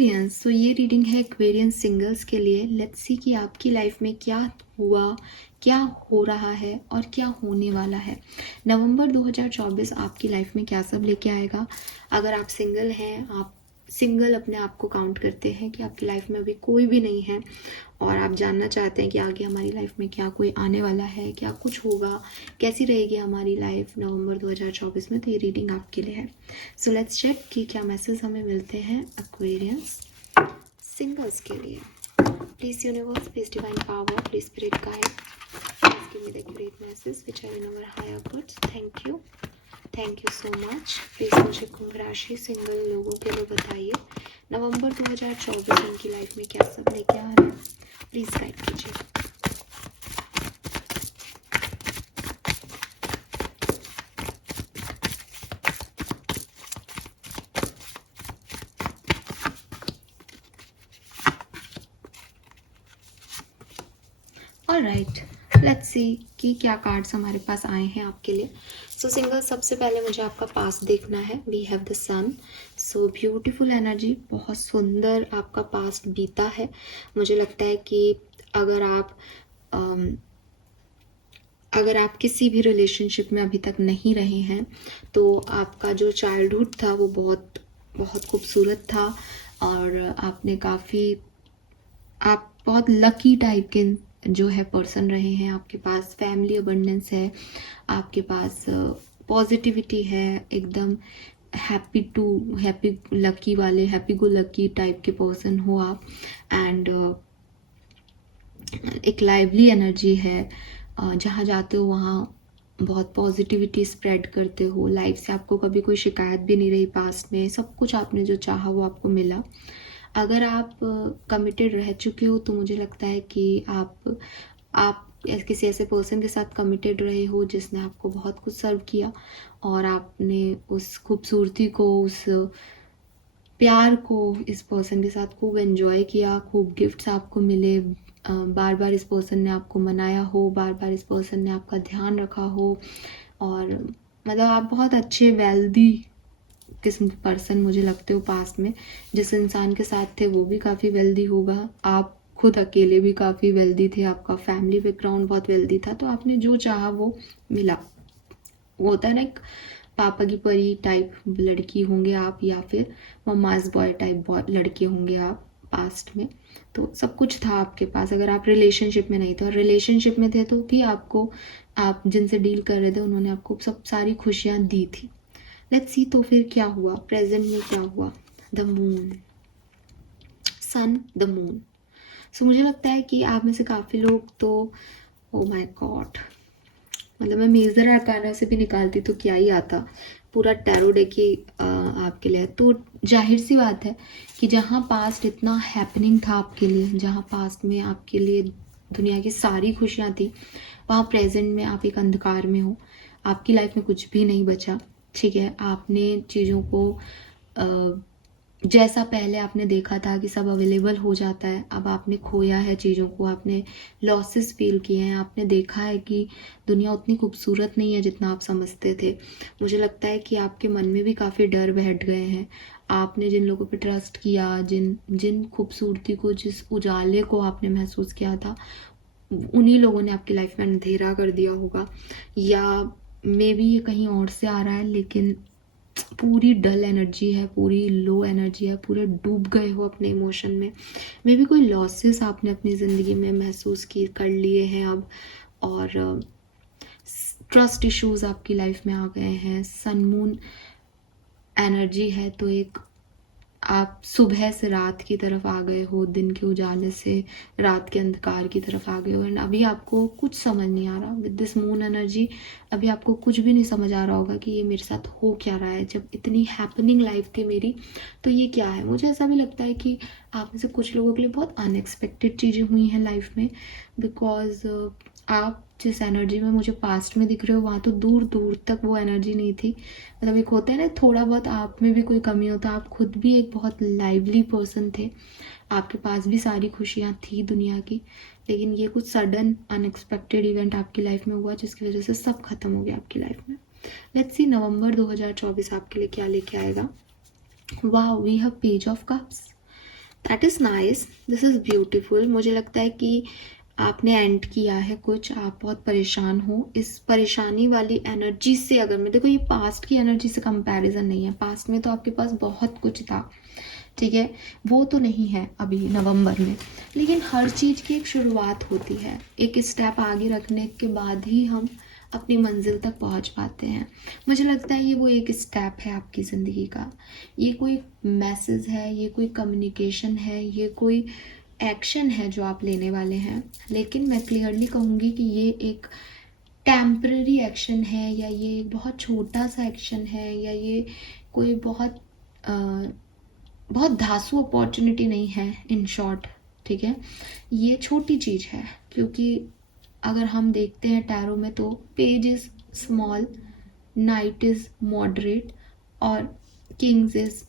Aquarians, तो ये reading है एक्वेरियंस सिंगल्स के लिए। लेट्स सी कि आपकी लाइफ में क्या हुआ, क्या हो रहा है और क्या होने वाला है। नवंबर 2024 आपकी लाइफ में क्या सब लेके आएगा। अगर आप सिंगल हैं, आप सिंगल अपने आप को काउंट करते हैं कि आपकी लाइफ में अभी कोई भी नहीं है और आप जानना चाहते हैं कि आगे हमारी लाइफ में क्या कोई आने वाला है, क्या कुछ होगा, कैसी रहेगी हमारी लाइफ नवंबर 2024 में, तो ये रीडिंग आपके लिए है। सो लेट्स चेक कि क्या मैसेज हमें मिलते हैं एक्वेरियंस सिंगल्स के लिए। Please universe, please divine power, please spirit guide, please give me the accurate message which I in our higher goods. Thank you so much. Please मुझे कुंभ राशि सिंगल लोगों के लिए बताइए नवंबर 2024 उनकी लाइफ में क्या सब लेके आ रहे हैं, प्लीज गाइड कीजिए। ऑलराइट, लेट्स सी कि क्या कार्ड्स हमारे पास आए हैं आपके लिए। सो सिंगल, सबसे पहले मुझे आपका पास्ट देखना है। We have the sun, so beautiful energy, बहुत सुंदर आपका पास्ट बीता है। मुझे लगता है कि अगर आप किसी भी रिलेशनशिप में अभी तक नहीं रहे हैं तो आपका जो चाइल्डहुड था वो बहुत बहुत खूबसूरत था और आप बहुत लकी टाइप के जो है पर्सन रहे हैं। आपके पास फैमिली अबंडेंस है, आपके पास पॉजिटिविटी है, एकदम हैप्पी लकी वाले, हैप्पी गो लकी टाइप के पर्सन हो आप। एंड एक लाइवली एनर्जी है, जहाँ जाते हो वहाँ बहुत पॉजिटिविटी स्प्रेड करते हो। लाइफ से आपको कभी कोई शिकायत भी नहीं रही, पास्ट में सब कुछ आपने जो चाहा वो आपको मिला। अगर आप कमिटेड रह चुके हो तो मुझे लगता है कि आप किसी ऐसे पर्सन के साथ कमिटेड रहे हो जिसने आपको बहुत कुछ सर्व किया और आपने उस खूबसूरती को, उस प्यार को इस पर्सन के साथ खूब एंजॉय किया, खूब गिफ्ट्स आपको मिले, बार बार इस पर्सन ने आपको मनाया हो, बार बार इस पर्सन ने आपका ध्यान रखा हो। और मतलब आप बहुत अच्छे वेल्दी किस्म के पर्सन मुझे लगते हो पास्ट में। जिस इंसान के साथ थे वो भी काफ़ी वेल्दी होगा, आप खुद अकेले भी काफ़ी वेल्दी थे, आपका फैमिली बैकग्राउंड बहुत वेल्दी था, तो आपने जो चाहा वो मिला। वो होता है ना, एक पापा की परी टाइप लड़की होंगे आप, या फिर मम्माज बॉय टाइप लड़के होंगे आप पास्ट में। तो सब कुछ था आपके पास। अगर आप रिलेशनशिप में नहीं थे और रिलेशनशिप में थे तो भी आपको, आप जिनसे डील कर रहे थे उन्होंने आपको सब सारी खुशियाँ दी थी। लेट्स सी तो फिर क्या हुआ, प्रेजेंट में क्या हुआ। The moon, sun, the moon. So मुझे लगता है कि आप में से काफ़ी लोग तो, ओ माय गॉड, मतलब मैं मेजर आर्काना से भी निकालती तो क्या ही आता, पूरा टैरो डेक ही आपके लिए। तो जाहिर सी बात है कि जहाँ पास्ट इतना हैपनिंग था आपके लिए, जहाँ पास्ट में आपके लिए दुनिया की सारी खुशियाँ थी, वहाँ प्रेजेंट में आप एक अंधकार में हो। आपकी लाइफ में कुछ भी नहीं बचा, ठीक है। आपने चीज़ों को जैसा पहले आपने देखा था कि सब अवेलेबल हो जाता है, अब आपने खोया है चीज़ों को, आपने लॉसेस फील किए हैं, आपने देखा है कि दुनिया उतनी खूबसूरत नहीं है जितना आप समझते थे। मुझे लगता है कि आपके मन में भी काफ़ी डर बैठ गए हैं। आपने जिन लोगों पे ट्रस्ट किया, जिन खूबसूरती को, जिस उजाले को आपने महसूस किया था, उन्हीं लोगों ने आपकी लाइफ में अंधेरा कर दिया होगा। या मे बी ये कहीं और से आ रहा है, लेकिन पूरी डल एनर्जी है, पूरी लो एनर्जी है, पूरे डूब गए हो अपने इमोशन में। मे बी कोई लॉसेस आपने अपनी ज़िंदगी में महसूस कर लिए हैं अब, और ट्रस्ट इश्यूज आपकी लाइफ में आ गए हैं। सन मून एनर्जी है तो एक आप सुबह से रात की तरफ आ गए हो, दिन के उजाले से रात के अंधकार की तरफ आ गए हो। एंड अभी आपको कुछ समझ नहीं आ रहा विद दिस मून एनर्जी, अभी आपको कुछ भी नहीं समझ आ रहा होगा कि ये मेरे साथ हो क्या रहा है। जब इतनी हैपनिंग लाइफ थी मेरी, तो ये क्या है। मुझे ऐसा भी लगता है कि आप में से कुछ लोगों के लिए बहुत अनएक्सपेक्टेड चीज़ें हुई हैं लाइफ में, बिकॉज आप जिस एनर्जी में मुझे पास्ट में दिख रहे हो, वहाँ तो दूर दूर तक वो एनर्जी नहीं थी। मतलब एक होता है ना, थोड़ा बहुत आप में भी कोई कमी होता, आप खुद भी एक बहुत लाइवली पर्सन थे, आपके पास भी सारी खुशियाँ थी दुनिया की, लेकिन ये कुछ सडन अनएक्सपेक्टेड इवेंट आपकी लाइफ में हुआ जिसकी वजह से सब खत्म हो गया आपकी लाइफ में। लेट्स सी नवंबर 2024 आपके लिए क्या लेके आएगा। वाह, we have page of cups, that is nice, this is beautiful. मुझे लगता है कि आपने एंड किया है कुछ, आप बहुत परेशान हो। इस परेशानी वाली एनर्जी से, अगर मैं देखो, ये पास्ट की एनर्जी से कंपैरिजन नहीं है। पास्ट में तो आपके पास बहुत कुछ था, ठीक है, वो तो नहीं है अभी नवंबर में, लेकिन हर चीज़ की एक शुरुआत होती है। एक स्टेप आगे रखने के बाद ही हम अपनी मंजिल तक पहुंच पाते हैं। मुझे लगता है ये वो एक स्टेप है आपकी ज़िंदगी का। ये कोई मैसेज है, ये कोई कम्युनिकेशन है, ये कोई एक्शन है जो आप लेने वाले हैं। लेकिन मैं क्लियरली कहूँगी कि ये एक टेम्पररी एक्शन है, या ये एक बहुत छोटा सा एक्शन है, या ये कोई बहुत धांसू अपॉर्चुनिटी नहीं है, इन शॉर्ट, ठीक है। ये छोटी चीज़ है, क्योंकि अगर हम देखते हैं टैरो में तो page is small, night is moderate और किंग्स इज़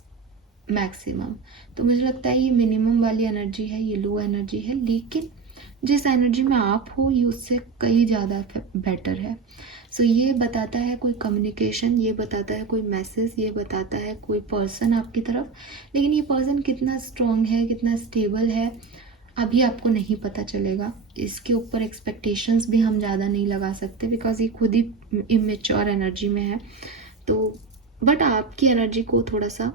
मैक्सिमम। तो मुझे लगता है ये मिनिमम वाली एनर्जी है, ये लो एनर्जी है, लेकिन जिस एनर्जी में आप हो ये उससे कई ज़्यादा बेटर है। सो ये बताता है कोई कम्युनिकेशन, ये बताता है कोई मैसेज, ये बताता है कोई पर्सन आपकी तरफ। लेकिन ये पर्सन कितना स्ट्रॉन्ग है, कितना स्टेबल है, अभी आपको नहीं पता चलेगा। इसके ऊपर एक्सपेक्टेशंस भी हम ज़्यादा नहीं लगा सकते, बिकॉज ये खुद ही इमेच्योर एनर्जी में है। तो बट आपकी एनर्जी को थोड़ा सा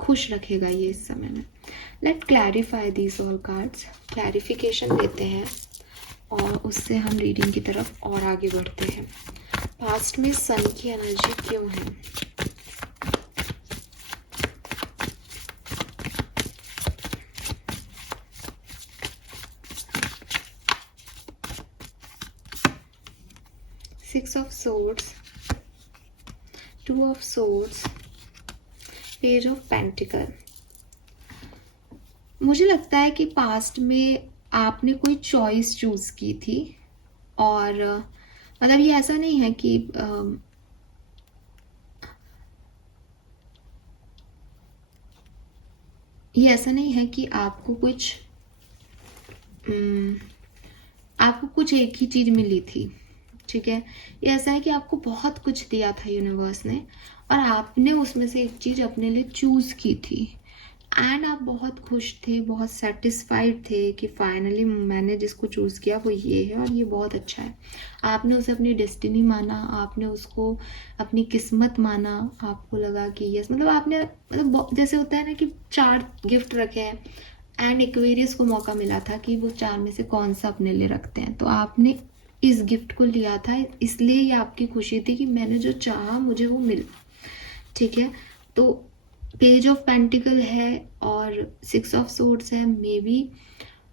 खुश रखेगा ये इस समय में। Let clarify these all cards, clarification देते हैं और उससे हम रीडिंग की तरफ और आगे बढ़ते हैं। पास्ट में सन की एनर्जी क्यों है? Six of swords, two of swords, page of pentacle. मुझे लगता है कि पास्ट में आपने कोई चॉइस चूज की थी, और मतलब ये ऐसा नहीं है कि ये ऐसा नहीं है कि आपको कुछ एक ही चीज़ मिली थी, ठीक है। ये ऐसा है कि आपको बहुत कुछ दिया था यूनिवर्स ने, और आपने उसमें से एक चीज़ अपने लिए चूज़ की थी, एंड आप बहुत खुश थे, बहुत सेटिस्फाइड थे कि फाइनली मैंने जिसको चूज़ किया वो ये है और ये बहुत अच्छा है। आपने उसे अपनी डेस्टिनी माना, आपने उसको अपनी किस्मत माना। आपको लगा कि यस, मतलब आपने, मतलब जैसे होता है ना कि 4 गिफ्ट रखे हैं एंड एक्वेरियस को मौका मिला था कि वो 4 में से कौन सा अपने लिए रखते हैं, तो आपने इस गिफ्ट को लिया था। इसलिए ये आपकी खुशी थी कि मैंने जो चाहा मुझे वो मिला, ठीक है। तो पेज ऑफ पेंटिकल है और 6 ऑफ सोर्ड्स है। मे बी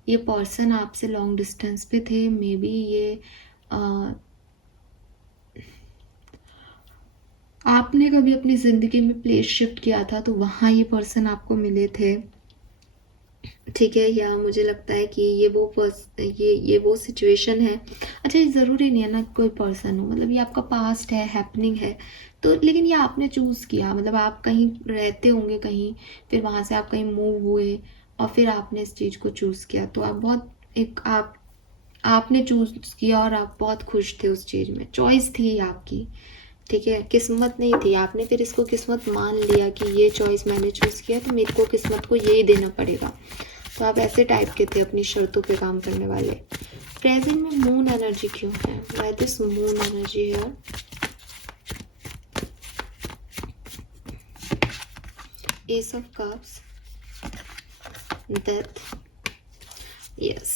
ये पर्सन आपसे लॉन्ग डिस्टेंस पे थे, मे बी ये आपने कभी अपनी ज़िंदगी में प्लेस शिफ्ट किया था तो वहाँ ये पर्सन आपको मिले थे, ठीक है। या मुझे लगता है कि ये वो सिचुएशन है। अच्छा, ये ज़रूरी नहीं है ना कोई पर्सन हो, मतलब ये आपका पास्ट है, हैपनिंग है, तो लेकिन ये आपने चूज़ किया। मतलब आप कहीं रहते होंगे कहीं, फिर वहाँ से आप कहीं मूव हुए और फिर आपने इस चीज़ को चूज़ किया। तो आप बहुत एक आपने चूज़ किया और आप बहुत खुश थे उस चीज़ में। चॉइस थी आपकी, ठीक है, किस्मत नहीं थी। आपने फिर इसको किस्मत मान लिया कि ये चॉइस मैंने चूज़ किया तो मेरे को किस्मत को यही देना पड़ेगा। तो आप ऐसे टाइप के थे, अपनी शर्तों पे काम करने वाले। प्रेजेंट में मून एनर्जी क्यों है? व्हाई दिस मून एनर्जी है? S of cups, death, yes.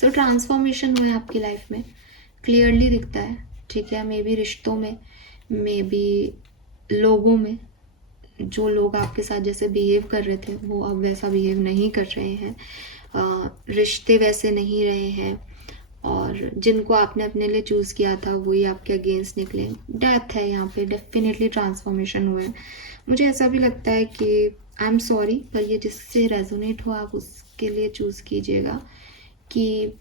So transformation हुआ है आपकी लाइफ में, क्लियरली दिखता है, ठीक है। मे बी रिश्तों में, मे बी लोगों में, जो लोग आपके साथ जैसे बिहेव कर रहे थे वो अब वैसा बिहेव नहीं कर रहे हैं, रिश्ते वैसे नहीं रहे हैं, और जिनको आपने अपने लिए चूज़ किया था वही आपके अगेंस्ट निकले। डेथ है यहाँ पे, डेफिनेटली ट्रांसफॉर्मेशन हुआ है। मुझे ऐसा भी लगता है कि आई एम सॉरी, पर ये जिससे रेजोनेट हो आप उसके लिए चूज़ कीजिएगा कि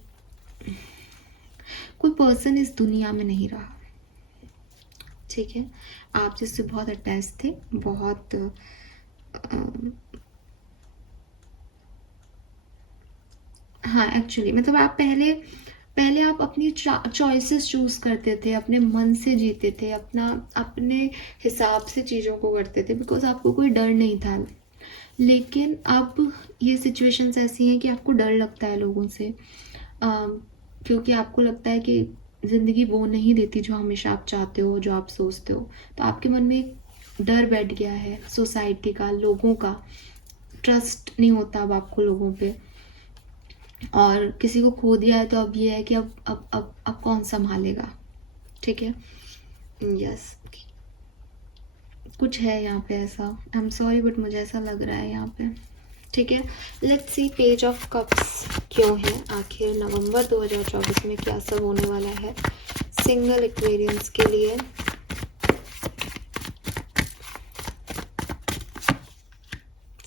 कोई पर्सन इस दुनिया में नहीं रहा, ठीक है। आप जिससे बहुत अटैच थे, बहुत हाँ, एक्चुअली मतलब आप पहले पहले आप अपनी चॉइसेस चूज़ करते थे, अपने मन से जीते थे, अपने हिसाब से चीज़ों को करते थे, बिकॉज आपको कोई डर नहीं था। लेकिन अब ये सिचुएशंस ऐसी हैं कि आपको डर लगता है लोगों से, क्योंकि आपको लगता है कि ज़िंदगी वो नहीं देती जो हमेशा आप चाहते हो, जो आप सोचते हो। तो आपके मन में एक डर बैठ गया है सोसाइटी का, लोगों का। ट्रस्ट नहीं होता अब आपको लोगों पे, और किसी को खो दिया है तो अब ये है कि अब कौन संभालेगा। ठीक है, यस, कुछ है यहाँ पे ऐसा। आई एम सॉरी बट मुझे ऐसा लग रहा है यहाँ पे। ठीक है, let's see page of cups क्यों है आखिर नवंबर 2024 में, क्या सब होने वाला है सिंगल एक्वेरियंस के लिए।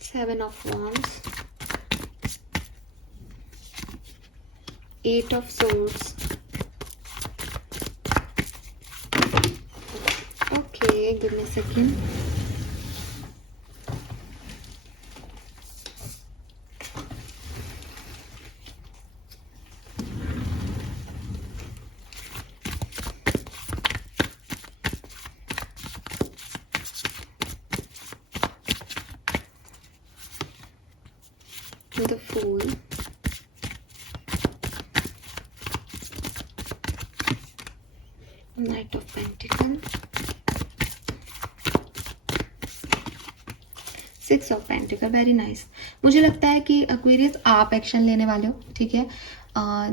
Seven of wands, 8 of swords. Okay, give me a second. The Fool. Knight of Pentacles. 6 of Pentacles, very nice. मुझे लगता है कि एक्वेरियस आप एक्शन लेने वाले हो। ठीक है,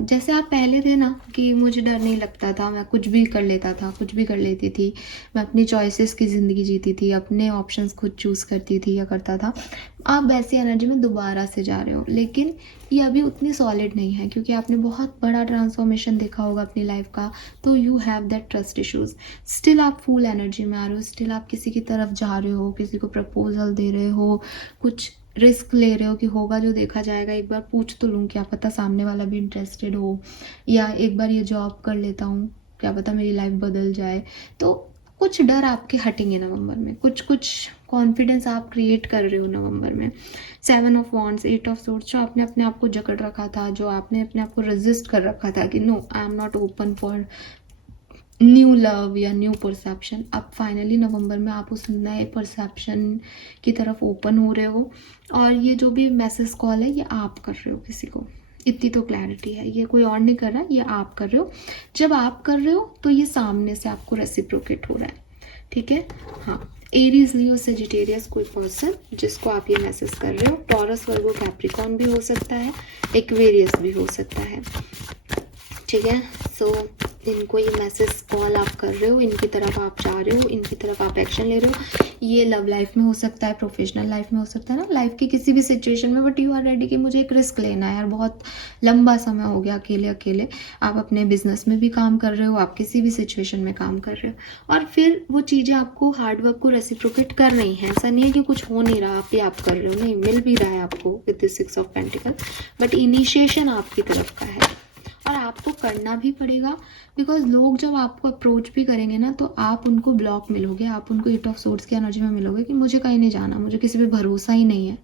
जैसे आप पहले थे ना कि मुझे डर नहीं लगता था, मैं कुछ भी कर लेता था, कुछ भी कर लेती थी, मैं अपनी चॉइसेस की ज़िंदगी जीती थी, अपने ऑप्शंस खुद चूज़ करती थी या करता था। आप वैसी एनर्जी में दोबारा से जा रहे हो, लेकिन ये अभी उतनी सॉलिड नहीं है क्योंकि आपने बहुत बड़ा ट्रांसफॉर्मेशन देखा होगा अपनी लाइफ का। तो you have that trust issues. Still आप फुल एनर्जी में आ रहे हो, स्टिल आप किसी की तरफ जा रहे हो, किसी को प्रपोजल दे रहे हो, कुछ रिस्क ले रहे हो कि होगा जो देखा जाएगा, एक बार पूछ तो लूँ, क्या पता सामने वाला भी इंटरेस्टेड हो, या एक बार ये जॉब कर लेता हूँ, क्या पता मेरी लाइफ बदल जाए। तो कुछ डर आपके हटेंगे नवंबर में, कुछ कुछ कॉन्फिडेंस आप क्रिएट कर रहे हो नवंबर में। 7 ऑफ वॉन्ड्स, 8 ऑफ सोर्ड्स, जो आपने अपने आप को जकड़ रखा था, जो आपने अपने आप को रेजिस्ट कर रखा था कि no I am not open for new love या न्यू परसेप्शन, अब फाइनली नवंबर में आप उस नए परसेप्शन की तरफ ओपन हो रहे हो। और ये जो भी मैसेज कॉल है ये आप कर रहे हो किसी को, इतनी तो क्लैरिटी है, ये कोई और नहीं कर रहा, ये आप कर रहे हो। जब आप कर रहे हो तो ये सामने से आपको रेसिप्रोकेट हो रहा है। ठीक है, हाँ, एरीज, लियो, सेजिटेरियस कोई पर्सन जिसको आप ये मैसेज कर रहे हो, टॉरस, वर्गो, कैप्रिकॉन भी हो सकता है, एक्वेरियस भी हो सकता है। ठीक है, सो इनको ये मैसेज कॉल आप कर रहे हो, इनकी तरफ आप जा रहे हो, इनकी तरफ आप एक्शन ले रहे हो। ये लव लाइफ में हो सकता है, प्रोफेशनल लाइफ में हो सकता है ना, लाइफ की किसी भी सिचुएशन में, बट यू आर रेडी कि मुझे एक रिस्क लेना है यार, बहुत लंबा समय हो गया अकेले अकेले। आप अपने बिजनेस में भी काम कर रहे हो, आप किसी भी सिचुएशन में काम कर रहे हो, और फिर वो चीज़ें आपको हार्डवर्क को रेसिप्रोकेट कर रही हैं। ऐसा नहीं है कि कुछ हो नहीं रहा, आप ही आप कर रहे हो, नहीं, मिल भी रहा है आपको with the 6 of pentacle, but initiation आपकी तरफ का है और आपको करना भी पड़ेगा। बिकॉज लोग जब आपको अप्रोच भी करेंगे ना तो आप उनको ब्लॉक मिलोगे, आप उनको 8 ऑफ सोर्ड्स की एनर्जी में मिलोगे कि मुझे कहीं नहीं जाना, मुझे किसी पे भरोसा ही नहीं है,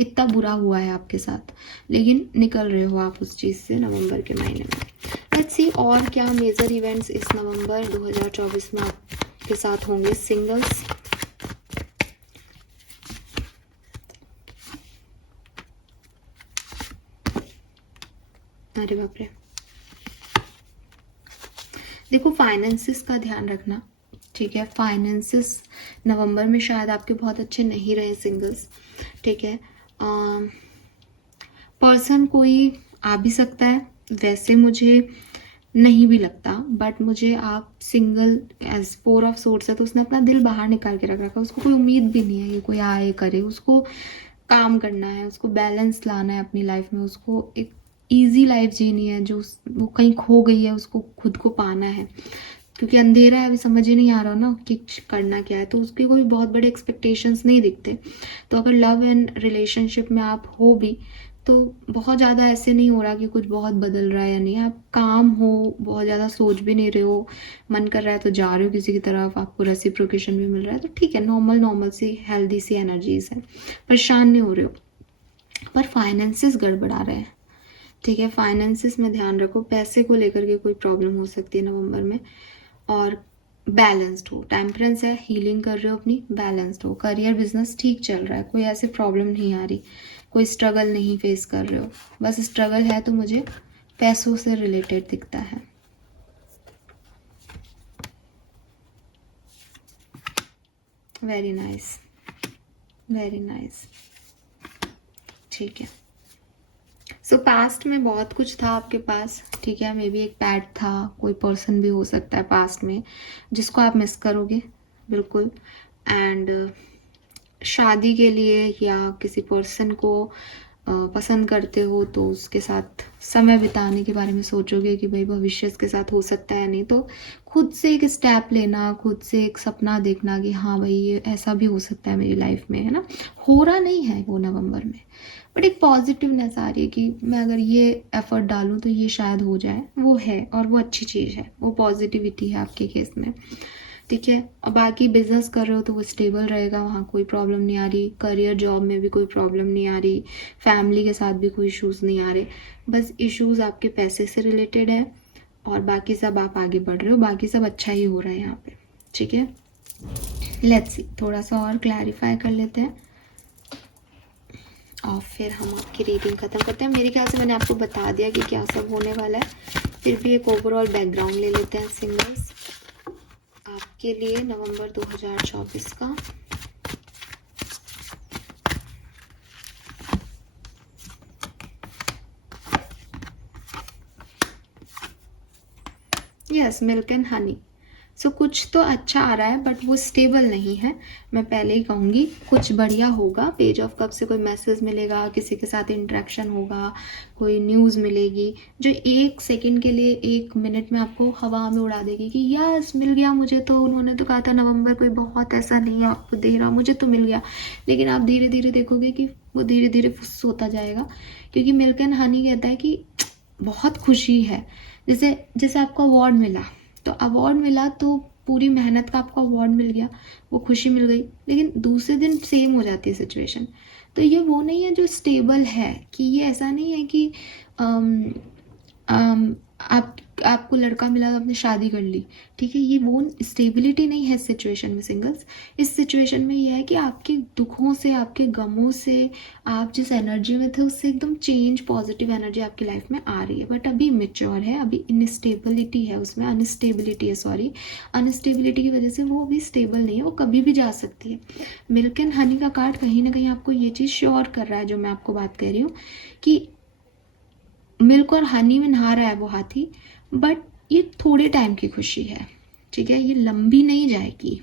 इतना बुरा हुआ है आपके साथ, लेकिन निकल रहे हो आप उस चीज़ से नवंबर के महीने में। लेट्स सी और क्या मेजर इवेंट्स इस नवंबर 2024 में आपके साथ होंगे सिंगल्स। अरे बाप रे, देखो फाइनेंसिस का ध्यान रखना। ठीक है, फाइनेंसिस नवंबर में शायद आपके बहुत अच्छे नहीं रहे सिंगल्स। ठीक है, पर्सन कोई आ भी सकता है, वैसे मुझे नहीं भी लगता, बट मुझे आप सिंगल एज 4 ऑफ सोर्ड्स है तो उसने अपना दिल बाहर निकाल के रख रखा, उसको कोई उम्मीद भी नहीं है कि कोई आए करे, उसको काम करना है, उसको बैलेंस लाना है अपनी लाइफ में, उसको एक ईजी लाइफ जीनी है, जो वो कहीं खो गई है उसको खुद को पाना है, क्योंकि अंधेरा है, अभी समझ ही नहीं आ रहा ना कि करना क्या है, तो उसके कोई बहुत बड़े एक्सपेक्टेशंस नहीं दिखते। तो अगर लव एंड रिलेशनशिप में आप हो भी तो बहुत ज़्यादा ऐसे नहीं हो रहा कि कुछ बहुत बदल रहा है या नहीं, आप काम हो, बहुत ज़्यादा सोच भी नहीं रहे हो, मन कर रहा है तो जा रहे हो किसी की तरफ, आपको रेसिप्रोकेशन भी मिल रहा है, तो ठीक है, नॉर्मल सी हेल्दी सी एनर्जीज है, परेशान नहीं हो रहे हो। पर फाइनेंसिस गड़बड़ा रहे हैं। ठीक है, फाइनेंसिस में ध्यान रखो, पैसे को लेकर के कोई प्रॉब्लम हो सकती है नवंबर में, और बैलेंस्ड हो, टेम्परेंस है, हीलिंग कर रहे हो अपनी, बैलेंस्ड हो, करियर बिजनेस ठीक चल रहा है, कोई ऐसे प्रॉब्लम नहीं आ रही, कोई स्ट्रगल नहीं फेस कर रहे हो। बस स्ट्रगल है तो मुझे पैसों से रिलेटेड दिखता है। वेरी नाइस, वेरी नाइस, ठीक है। सो पास्ट में बहुत कुछ था आपके पास, ठीक है, मे बी एक पैट था, कोई पर्सन भी हो सकता है पास्ट में जिसको आप मिस करोगे बिल्कुल। एंड शादी के लिए या किसी पर्सन को पसंद करते हो तो उसके साथ समय बिताने के बारे में सोचोगे कि भाई भविष्य इसके साथ हो सकता है, नहीं तो खुद से एक स्टेप लेना, खुद से एक सपना देखना कि हाँ भाई ये ऐसा भी हो सकता है मेरी लाइफ में, है ना। हो रहा नहीं है वो नवंबर में, बट एक पॉजिटिवनेस आ रही है कि मैं अगर ये एफर्ट डालूँ तो ये शायद हो जाए, वो है और वो अच्छी चीज़ है, वो पॉजिटिविटी है आपके केस में, ठीक है। और बाकी बिजनेस कर रहे हो तो वो स्टेबल रहेगा, वहाँ कोई प्रॉब्लम नहीं आ रही, करियर जॉब में भी कोई प्रॉब्लम नहीं आ रही, फैमिली के साथ भी कोई इश्यूज़ नहीं आ रहे, बस इश्यूज़ आपके पैसे से रिलेटेड है, और बाकी सब आप आगे बढ़ रहे हो, बाकी सब अच्छा ही हो रहा है यहाँ पे, ठीक है। लेट्स सी, थोड़ा सा और क्लैरिफाई कर लेते हैं और फिर हम आपकी रीडिंग ख़त्म करते हैं। मेरे ख्याल से मैंने आपको बता दिया कि क्या सब होने वाला है, फिर भी एक ओवरऑल बैकग्राउंड ले लेते हैं सिंगल्स आपके लिए नवंबर 2024 का। Yes, milk and honey. So कुछ तो अच्छा आ रहा है बट वो स्टेबल नहीं है, मैं पहले ही कहूँगी। कुछ बढ़िया होगा, पेज ऑफ कप से कोई मैसेज मिलेगा, किसी के साथ इंटरेक्शन होगा, कोई न्यूज़ मिलेगी जो 1 सेकंड के लिए, 1 मिनट में आपको हवा में उड़ा देगी कि यस मिल गया मुझे, तो उन्होंने तो कहा था नवंबर कोई बहुत ऐसा नहीं है आपको दे रहा, मुझे तो मिल गया। लेकिन आप धीरे धीरे देखोगे कि वो धीरे धीरे फुस होता जाएगा, क्योंकि मिल्क एंड हनी कहता है कि बहुत खुशी है। जैसे जैसे आपको अवार्ड मिला, तो अवार्ड मिला तो पूरी मेहनत का आपको अवार्ड मिल गया, वो खुशी मिल गई, लेकिन दूसरे दिन सेम हो जाती है सिचुएशन। तो ये वो नहीं है जो स्टेबल है, कि ये ऐसा नहीं है कि अम, अम, आपको लड़का मिला तो आपने शादी कर ली, ठीक है, ये वो स्टेबिलिटी नहीं है इस सिचुएशन में सिंगल्स। इस सिचुएशन में ये है कि आपके दुखों से, आपके गमों से, आप जिस एनर्जी में थे उससे एकदम चेंज, पॉजिटिव एनर्जी आपकी लाइफ में आ रही है, बट अभी मेच्योर है, अभी इनस्टेबिलिटी है उसमें, अनस्टेबिलिटी है, सॉरी, अनस्टेबिलिटी की वजह से वो अभी स्टेबल नहीं है, वो कभी भी जा सकती है। मिल्क एंड हनी का कार्ड कहीं ना कहीं आपको ये चीज़ श्योर कर रहा है जो मैं आपको बात कह रही हूँ, कि मिल्क और हनी में नहा रहा है वो हाथी, बट ये थोड़े टाइम की खुशी है, ठीक है, ये लंबी नहीं जाएगी।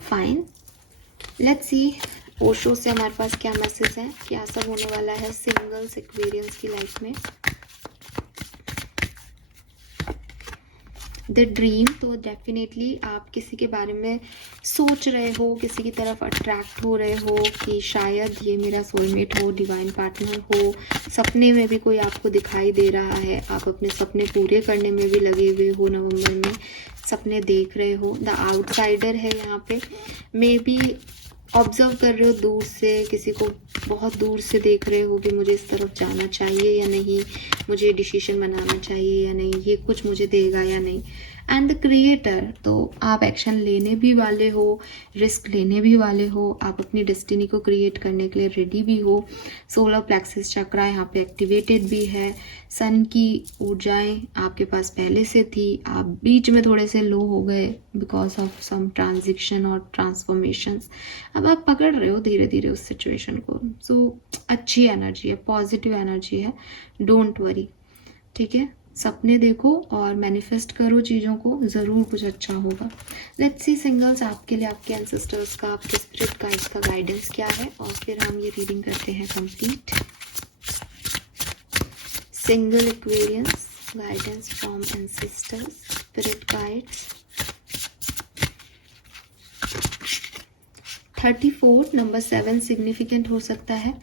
फाइन, लेट्स सी ओशो से हमारे पास क्या मैसेज है, क्या सब होने वाला है सिंगल्स एक्वेरियंस की लाइफ में। द ड्रीम, तो डेफिनेटली आप किसी के बारे में सोच रहे हो, किसी की तरफ अट्रैक्ट हो रहे हो कि शायद ये मेरा सोलमेट हो, डिवाइन पार्टनर हो। सपने में भी कोई आपको दिखाई दे रहा है, आप अपने सपने पूरे करने में भी लगे हुए हो, नवंबर में सपने देख रहे हो। द आउटसाइडर है यहाँ पे, मे बी ऑब्जर्व कर रहे हो दूर से, किसी को बहुत दूर से देख रहे हो कि मुझे इस तरफ जाना चाहिए या नहीं, मुझे डिसीजन बनाना चाहिए या नहीं, ये कुछ मुझे देगा या नहीं। एंड द क्रिएटर, तो आप एक्शन लेने भी वाले हो, रिस्क लेने भी वाले हो, आप अपनी डेस्टिनी को क्रिएट करने के लिए रेडी भी हो। सोलर प्लेक्सिस चक्रा यहाँ पे एक्टिवेटेड भी है। सन की ऊर्जाएं आपके पास पहले से थी, आप बीच में थोड़े से लो हो गए बिकॉज ऑफ सम ट्रांजिशन और ट्रांसफॉर्मेशंस। अब आप पकड़ रहे हो धीरे धीरे उस सिचुएशन को। सो अच्छी एनर्जी है, पॉजिटिव एनर्जी है, डोंट वरी, ठीक है। सपने देखो और मैनिफेस्ट करो चीज़ों को, ज़रूर कुछ अच्छा होगा। लेट्स सी सिंगल्स, आपके लिए आपके एंसेस्टर्स का, आपके स्पिरिट गाइड्स का गाइडेंस क्या है, और फिर हम ये रीडिंग करते हैं complete. Single aquarians, guidance from ancestors, spirit guides. 34 number 7 significant हो सकता है।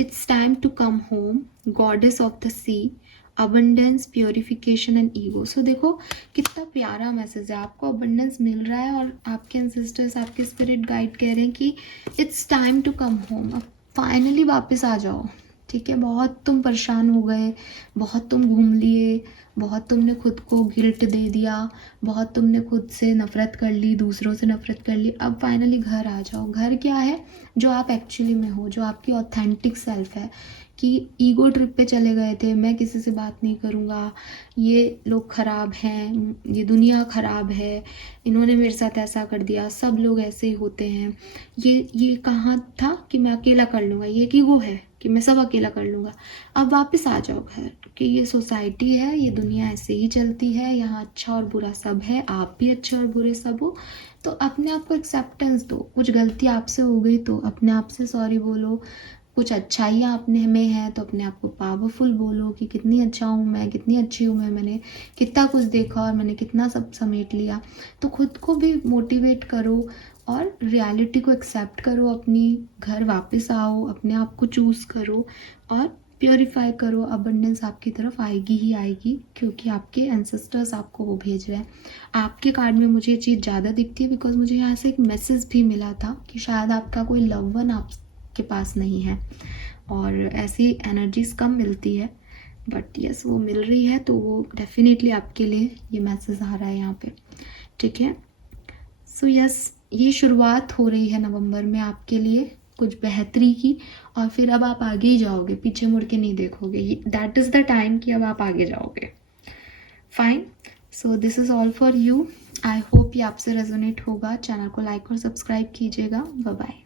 It's time to come home, goddess of the sea, abundance, purification and ego. So देखो कितना प्यारा मैसेज है, आपको अबंडेंस मिल रहा है और आपके एंसेस्टर्स, आपके स्पिरिट गाइड कह रहे हैं कि it's time to come home, अब फाइनली वापस आ जाओ, ठीक है, बहुत तुम परेशान हो गए, बहुत तुम घूम लिए, बहुत तुमने खुद को गिल्ट दे दिया, बहुत तुमने खुद से नफ़रत कर ली, दूसरों से नफ़रत कर ली। अब फाइनली घर आ जाओ। घर क्या है? जो आप एक्चुअली में हो, जो आपकी ऑथेंटिक सेल्फ है। कि ईगो ट्रिप पे चले गए थे, मैं किसी से बात नहीं करूँगा, ये लोग ख़राब हैं, ये दुनिया ख़राब है, इन्होंने मेरे साथ ऐसा कर दिया, सब लोग ऐसे ही होते हैं। ये कहाँ था कि मैं अकेला कर लूँगा, ये एक ईगो है कि मैं सब अकेला कर लूँगा। अब वापस आ जाओ घर कि ये सोसाइटी है, ये दुनिया ऐसे ही चलती है, यहाँ अच्छा और बुरा सब है, आप भी अच्छे और बुरे सब हो। तो अपने आप को एक्सेप्टेंस दो। कुछ गलती आपसे हो गई तो अपने आप से सॉरी बोलो। कुछ अच्छाइयाँ अपने में है तो अपने आप को पावरफुल बोलो कि कितनी अच्छा हूँ मैं, कितनी अच्छी हूँ मैं, मैंने कितना कुछ देखा और मैंने कितना सब समेट लिया। तो खुद को भी मोटिवेट करो और रियलिटी को एक्सेप्ट करो अपनी। घर वापस आओ, अपने आप को चूज़ करो और प्योरीफाई करो। अबंडेंस आपकी तरफ आएगी ही आएगी, क्योंकि आपके एंसेस्टर्स आपको वो भेज रहे हैं। आपके कार्ड में मुझे ये चीज़ ज़्यादा दिखती है बिकॉज मुझे यहाँ से एक मैसेज भी मिला था कि शायद आपका कोई लव वन आपके पास नहीं है, और ऐसी एनर्जीज कम मिलती है, बट यस वो मिल रही है, तो वो डेफिनेटली आपके लिए ये मैसेज आ रहा है यहाँ पे। ठीक है, सो यस ये शुरुआत हो रही है नवंबर में आपके लिए कुछ बेहतरी की, और फिर अब आप आगे ही जाओगे, पीछे मुड़ के नहीं देखोगे। दैट इज़ द टाइम कि अब आप आगे जाओगे। Fine, so this is all for you. I hope ये आपसे रेजोनेट होगा। चैनल को लाइक और सब्सक्राइब कीजिएगा। Bye bye.